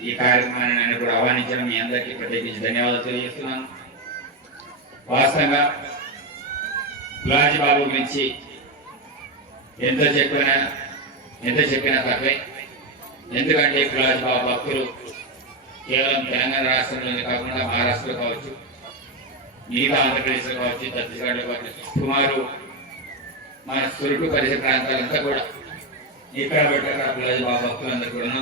ఈ కార్యక్రమాన్ని నన్ను కూడా ఆహ్వానించడం మీ అందరికీ ప్రత్యేకించి ధన్యవాదాలు తెలియజేస్తున్నాను. వాస్తవంగా గులాజీ బాబు గురించి ఎంత చెప్పినా ఎంత చెప్పినా తప్పే. ఎందుకంటే గులాజీ బాబు భక్తులు కేవలం తెలంగాణ రాష్ట్రంలోనే కాకుండా మహారాష్ట్రలో కావచ్చు మిగతా ఆంధ్రప్రదేశ్లో కావచ్చు ఛత్తీస్గఢ్లో కావచ్చు సుమారు మన సురుటు పరిసర ప్రాంతాలంతా కూడా ఇక్కడ పెట్టారు గులాజీ బాబు భక్తులందరూ కూడా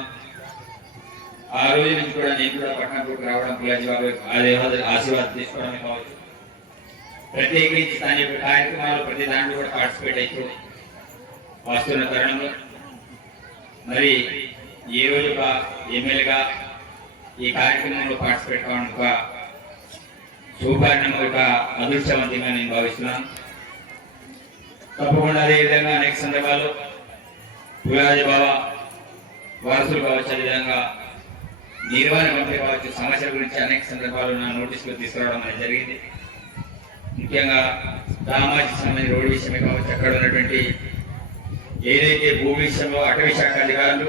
ఆ రోజు నుంచి కూడా నేను కూడా పట్టణంలోకి రావడం గులాజీ బాబు ఆశీర్వాద ఆశీర్వాదం తీసుకోవడం కావచ్చు. ప్రత్యేకించి దాని యొక్క కార్యక్రమాలు ప్రతి దాంట్లో కూడా పార్టిసిపేట్ అవుతుంది వస్తున్న తరుణంలో మరి ఏ రోజుగా ఎమ్మెల్యేగా ఈ కార్యక్రమంలో పార్టిసిపేట్ కావడం ఒక శుభపరిణామం ఒక అదృష్టవంతంగా నేను భావిస్తున్నాను. తప్పకుండా అదేవిధంగా అనేక సందర్భాల్లో పురాజ బాబా వారసులు కావచ్చు అదేవిధంగా నిర్వహణ మంత్రి వారికి సమస్యల గురించి అనేక సందర్భాలు నా నోటీసులు తీసుకురావడం అనేది జరిగింది. ముఖ్యంగా రామాజీ సంబంధించిన రోడ్డు విషయమే కావచ్చు అక్కడ ఉన్నటువంటి ఏదైతే భూమి విషయంలో అటవీ శాఖ అధికారులు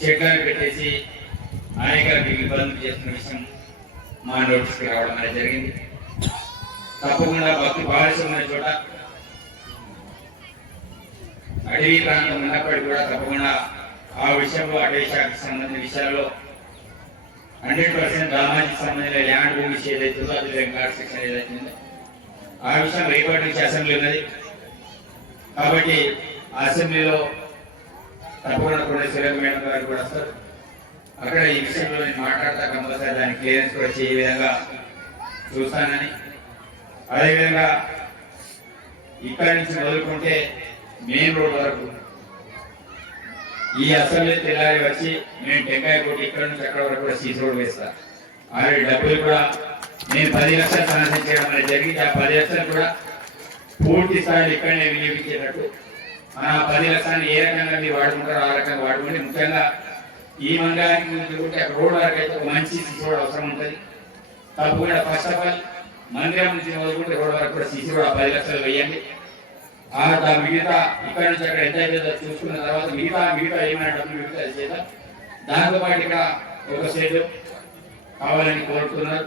చెట్లను పెట్టేసి అనేక ఇబ్బందులు చేస్తున్న విషయం మా నోటీస్కి రావడం అనేది జరిగింది. తప్పకుండా భక్తి పాలసీ ఉన్న చోట అటవీ ప్రాంతం ఉన్నప్పటికీ కూడా తప్పకుండా ఆ విషయంలో అటవీ శాఖకు సంబంధించిన విషయాల్లో హండ్రెడ్ పర్సెంట్ గ్రామానికి సంబంధించిన ల్యాండ్ భూమి ఏదైతే ఉందో అది రికార్డ్ సెక్షన్ ఏదైతే ఆ విషయం రేపటి నుంచి అసెంబ్లీ ఉన్నది. కాబట్టి అసెంబ్లీలో తప్పకుండా కూడా సురేఖ మేడం గారు కూడా వస్తారు. అక్కడ ఈ విషయంలో నేను మాట్లాడతా కంపల్సరీ దాని క్లియరెన్స్ కూడా చేయ విధంగా చూస్తానని. అదేవిధంగా ఇక్కడి నుంచి మొదలుకుంటే మెయిన్ రోడ్ వరకు ఈ అసెంబ్లీ తెల్లారి వచ్చి నేను టెంకాయ కోటి ఇక్కడ నుంచి అక్కడ వరకు కూడా సీసీ రోడ్ వేస్తా. ఆ డబ్బులు కూడా నేను పది లక్షలు శాంక్షన్ చేయడం అనేది జరిగింది. ఆ పది లక్షలు కూడా పూర్తి స్థాయిలో ఇక్కడనే వినియోగించేటట్టు ఆ పది లక్షలు ఏ రకంగా మీరు వాడుకుంటారో ఆ రకంగా వాడుకోండి. ముఖ్యంగా ఈ మండలానికి ముందు అక్కడ రోడ్ వరకు అయితే ఒక మంచి సీసీ రోడ్ అవసరం ఉంటుంది. తప్పకుండా ఫస్ట్ ఆఫ్ ఆల్ మందిరం నుంచి మొదలుకుంటే రోడ్ వరకు కూడా సీసీ రోడ్ ఆ పది లక్షలు వేయండి. మిగతా ఇక్కడ నుంచి అక్కడ ఎంత అయితే చూసుకున్న తర్వాత మిగతా మిగతా ఏమైనా డబ్బులు మిగతా అది చేద్దాం. దాంతో పాటు ఇక్కడ ఒక సెట్ కావాలని కోరుతున్నారు.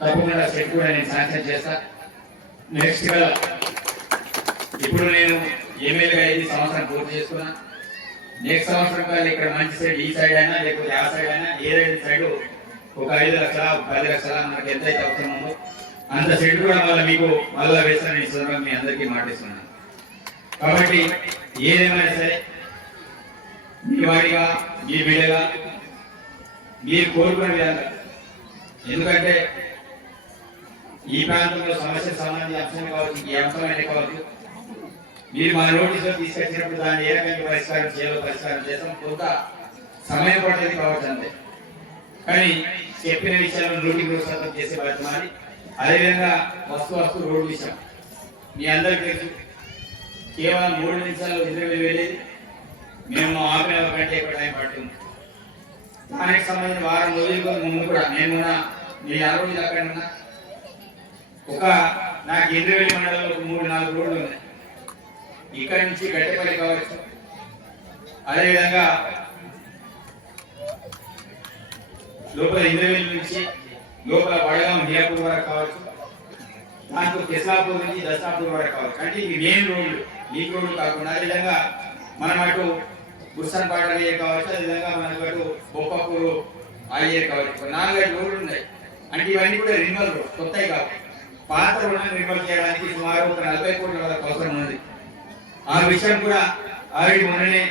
తప్పకుండా సెట్ కూడా నేను శాంక్షన్ చేస్తా. నెక్స్ట్గా ఇప్పుడు నేను ఎమ్మెల్యేగా ఐదు సంవత్సరం పూర్తి చేసుకున్నా. నెక్స్ట్ సంవత్సరం కాదు ఇక్కడ మంచి సైడ్ ఈ సైడ్ అయినా లేకపోతే ఆ సైడ్ అయినా ఏదైనా సైడ్ ఒక ఐదు లక్షల పది లక్షల మనకు ఎంత అయితే అవసరం ఉందో అంత సెట్ కూడా మళ్ళీ మీకు మళ్ళీ వేస్తానని ఈ సందర్భంగా మీ అందరికీ మాటిస్తున్నాను కాబట్టి ఏదేమైనా సరే మీ వాడిగా మీ బిడ్డగా మీరు కోరుకునే విధంగా. ఎందుకంటే ఈ ప్రాంతంలో సమస్య సంబంధించిన అంశం కావచ్చు ఈ అంశమైన కావచ్చు మీరు మా నోటీసులో తీసుకొచ్చినప్పుడు దాన్ని ఏ రకంగా పరిష్కారం చేయాలో పరిష్కారం చేస్తాం. కొంత సమయం పడుతుంది కావచ్చు అంతే. కానీ చెప్పిన విషయాలను నూటికి నూరు శాతం చేసే బాధ్యమని అదేవిధంగా వస్తు వస్తు రోడ్డు విషయం. మీ అందరికీ తెలుసు కేవలం మూడు నిమిషాలు ఇద్దరు వెళ్ళి మేము ఆపిన ఒక గంట ఎక్కువ టైం పడుతుంది దానికి సంబంధించిన వారం రోజులకు ముందు కూడా నేను నా- మీ అరవై దాకా ఒక నాకు ఎదురువేలి మండలంలో ఒక మూడు నాలుగు రోడ్లు ఉన్నాయి. ఇక్కడి నుంచి గట్టిపల్లి కావచ్చు. అదేవిధంగా లోపల ఇంద్రవేలి నుంచి లోపల వడగాం మియాపూర్ వరకు కావచ్చు. దాంట్లో కిస్లాపూర్ నుంచి దశాపూర్ వరకు కావచ్చు అంటే ఇవి మెయిన్ రోడ్లు ఈ రోడ్లు కాకుండా అదేవిధంగా మనం అటు గుర్సన్పాట అయ్యే కావచ్చు అదేవిధంగా మనకు అటు బొప్పపూరు అయ్యే కావచ్చు. నాలుగైదు రోడ్లు ఉన్నాయి. అంటే ఇవన్నీ కూడా రినివల్ రోడ్ కొత్తవి కావు. పాత రుణాన్ని రినివల్ చేయడానికి సుమారు ఒక నలభై కోట్ల వరకు అవసరం ఉంది. ఆ విషయం కూడా ఆవిడ మొన్ననే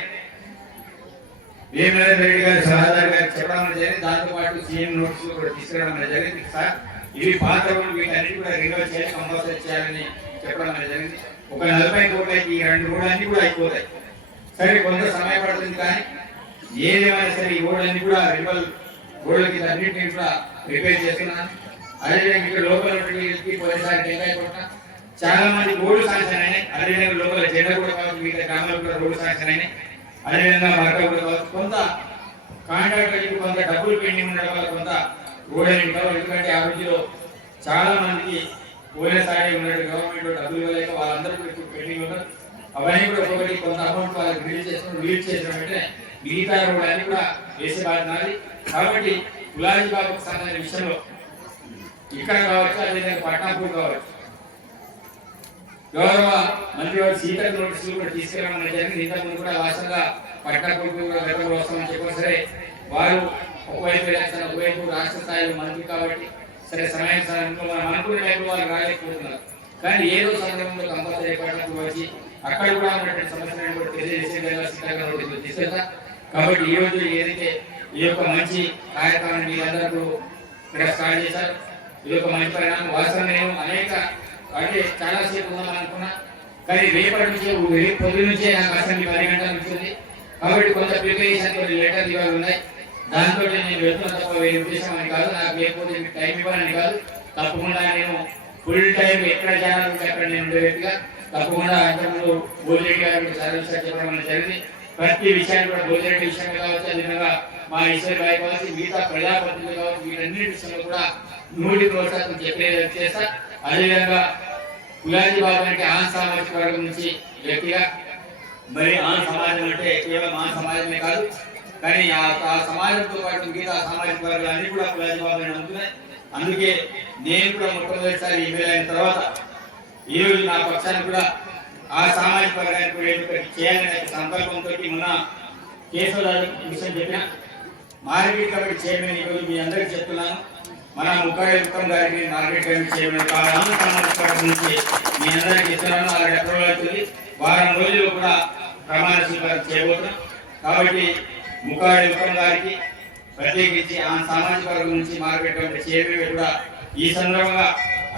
వేమేంద్ర రెడ్డి గారి సలహాదారు గారు చెప్పడం జరిగింది. దాంతోపాటు సీఎం నోట్స్ కూడా తీసుకురావడం జరిగింది. సార్ ఇవి పాత్రలు వీటన్నిటి కూడా రినివల్ చేయాలి కంపల్సరీ చేయాలని చెప్పడం జరిగింది. ఒక నలభై కోట్లకి ఈ రెండు రోడ్లన్నీ కూడా అయిపోతాయి. సరే కొంత సమయం పడుతుంది కానీ ఏదేమైనా సరే ఈ రోడ్లన్నీ కూడా రినివల్ రోడ్లకి అన్నింటినీ కూడా రిపేర్ చేస్తున్నాను. అదేవిధంగా ఇక్కడ లోపల ఉన్నటువంటి పోయినసారి టెంకాయ కొట్ట చాలా మంది రోడ్లు శాంక్షన్ అయినాయి. అదేవిధంగా లోపల జెండా కూడా కావచ్చు మిగతా గ్రామాలు కూడా రోడ్లు శాంక్షన్ అయినాయి. అదేవిధంగా మార్క కూడా కావచ్చు. కొంత కాంట్రాక్టర్లకు కొంత డబ్బులు పెండింగ్ ఉండడం వల్ల కొంత రోడ్ ఎందుకంటే ఆ రోజులో చాలా మందికి పోయినసారి ఉన్నట్టు గవర్నమెంట్ డబ్బులు ఇవ్వలేక వాళ్ళందరూ కూడా ఇప్పుడు పెండింగ్ ఉన్నారు అవన్నీ కూడా ఒకటి కొంత అమౌంట్ వాళ్ళకి రిలీజ్ చేసుకుని రిలీజ్ చేసిన వెంటనే మిగతా రోడ్ అన్ని కూడా వేసే బాధ్యత కాబట్టి గులాబీ బాబుకు సంబంధించిన విషయంలో ఇక్కడ కావచ్చు అదేవిధంగా పట్నాపూర్ కావచ్చు. గౌరవ మంత్రి వారు సీతల నోటీసులు కూడా తీసుకురావడం జరిగింది. ఇంతకుముందు కూడా వాస్తవంగా పట్నాపూర్ కూడా గతంలో వస్తామని చెప్పారు సరే వారు ఒకవైపు ఎలక్షన్ ఒకవైపు రాష్ట్ర స్థాయిలో మంత్రి కాబట్టి సరే సమయం సమయంలో మనం అనుకునే టైంలో వాళ్ళు రాలేకపోతున్నారు. కానీ ఏదో సందర్భంలో కంపల్సరీ పట్నాపూర్ వచ్చి అక్కడ కూడా ఉన్నటువంటి సమస్యలను కూడా తెలియజేసే విధంగా సీతల నోటీసులు కాబట్టి ఈ రోజు ఏదైతే ఈ యొక్క మంచి కార్యక్రమాన్ని మీరందరూ ఇక్కడ స్టార్ట్ చేశారు ఈ యొక్క మంచి పరిణామం వాస్తవం నేను అనేక అంటే చాలా సేపు ఉందాం అనుకున్నా. కానీ రేపటి నుంచి పొద్దు నుంచే నాకు అసెంబ్లీ పది గంటల నుంచి ఉంది. కాబట్టి కొంత ప్రిపరేషన్ కొన్ని లెటర్లు ఇవాళ ఉన్నాయి. దాంతో నేను వెళ్తున్నా తప్ప వేరే ఉద్దేశం అని కాదు. నాకు లేకపోతే మీకు టైం ఇవ్వాలని కాదు. తప్పకుండా నేను ఫుల్ టైం ఎక్కడ చేయాలంటే అక్కడ నేను ఉండే వ్యక్తిగా తప్పకుండా అంతకుముందు బోలిరెడ్డి గారు సర్వీస్ చెప్పడం జరిగింది. ప్రతి విషయాన్ని కూడా బోలిరెడ్డి విషయంలో కావచ్చు అదేవిధంగా మా ఈశ్వర్ గారి కావచ్చు మిగతా ప్రజాప్రతినిధులు కావచ్చు వీటన్నిటి విషయంలో కూడా నూటి ప్రోత్సాహం చెప్పేది చేస్తా. అదేవిధంగా గులాజీ బాబు అంటే ఆన్ సామాజిక వర్గం నుంచి వ్యక్తిగా. మరి ఆన్ సమాజం అంటే కేవలం ఆన్ సమాజమే కాదు. కానీ ఆ సమాజంతో పాటు మిగతా సామాజిక వర్గాలు అన్ని కూడా గులాజీ నమ్ముతున్నాయి అందుకే నేను కూడా మొట్టమొదటిసారి ఎమ్మెల్యే అయిన తర్వాత ఈరోజు నా పక్షాన్ని కూడా ఆ సామాజిక వర్గానికి కూడా చేయాలనే సంకల్పంతో మొన్న కేశవరాజు విషయం చెప్పిన. మార్కెట్ కమిటీ చైర్మన్ ఈరోజు మీ అందరికీ చెప్తున్నాను. మన ముఖ్య ఉత్తమ్ గారికి మార్కెట్ కమిటీ చైర్మన్ కావాలని మీ అందరికీ ఇస్తున్నాను అలాగే అప్రూవల్ అవుతుంది వారం రోజులు కూడా ప్రమాణ స్వీకారం చేయబోతున్నాం. కాబట్టి ముఖాడు ఉత్తమ్ గారికి ప్రత్యేకించి ఆ సామాజిక వర్గం నుంచి మార్కెట్ చైర్మన్ కూడా ఈ సందర్భంగా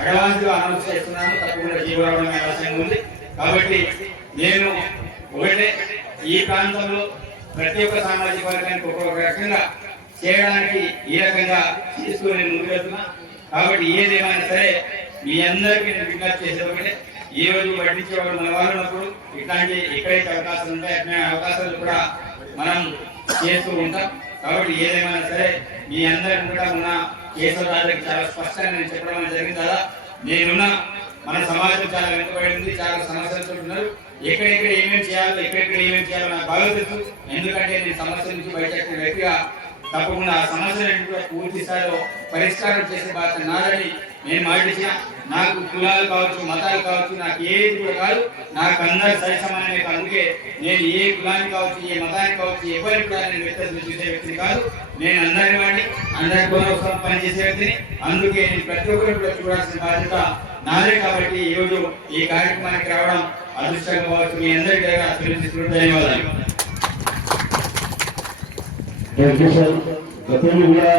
అడ్వాన్స్గా అనౌన్స్ చేస్తున్నాను. తప్పకుండా జీవరావడం అవసరం ఉంది. కాబట్టి నేను ఒకటే ఈ ప్రాంతంలో ప్రతి ఒక్క సామాజిక వర్గానికి ఒక్కొక్క రకంగా చేయడానికి ఈ రకంగా తీసుకుని నేను ముందుకు వెళ్తున్నా కాబట్టి ఏదేమైనా సరే మీ అందరికీ నేను విజ్ఞప్తి చేసేది ఒకటే. ఈ రోజు పట్టించేవాడు మన వాళ్ళు ఉన్నప్పుడు ఇట్లాంటి ఎక్కడైతే అవకాశాలు ఉంటాయి అట్లాంటి అవకాశాలు కూడా మనం చేస్తూ ఉంటాం. కాబట్టి ఏదేమైనా సరే మీ అందరికి కూడా ఉన్న కేశవరాజుకి చాలా స్పష్టంగా నేను చెప్పడం అనేది జరిగింది. కదా నేనున్న మన సమాజం చాలా వెనుకబడింది చాలా సమస్యలతో ఉన్నారు ఎక్కడెక్కడ ఏమేమి చేయాలో ఎక్కడెక్కడ ఏమేమి చేయాలో నాకు బాగా తెలుసు. ఎందుకంటే నేను సమస్య నుంచి బయటకు వ్యక్తిగా తప్పకుండా ఆ సమస్యలను కూడా పూర్తి స్థాయిలో పరిష్కారం చేసే బాధ్యత నాదని నేను మాటిచ్చిన నాకు కులాలు కావచ్చు మతాలు కావచ్చు నాకు ఏది కూడా కాదు నాకు అందరు సరి సమానమే అందుకే నేను ఏ కులానికి కావచ్చు ఏ మతానికి కావచ్చు ఎవరికి కూడా నేను వ్యక్తులు చూసే వ్యక్తిని కాదు. నేను అందరి వాడిని అందరి కోసం పనిచేసే వ్యక్తిని. అందుకే నేను ప్రతి ఒక్కరు కూడా చూడాల్సిన బాధ్యత నాదే కాబట్టి ఈరోజు ఈ కార్యక్రమానికి రావడం అదృష్టంగా కావచ్చు. మీ అందరికీ దగ్గర అభినందిస్తున్నాను. ధన్యవాదాలు. థ్యాంక్ గతంలో కూడా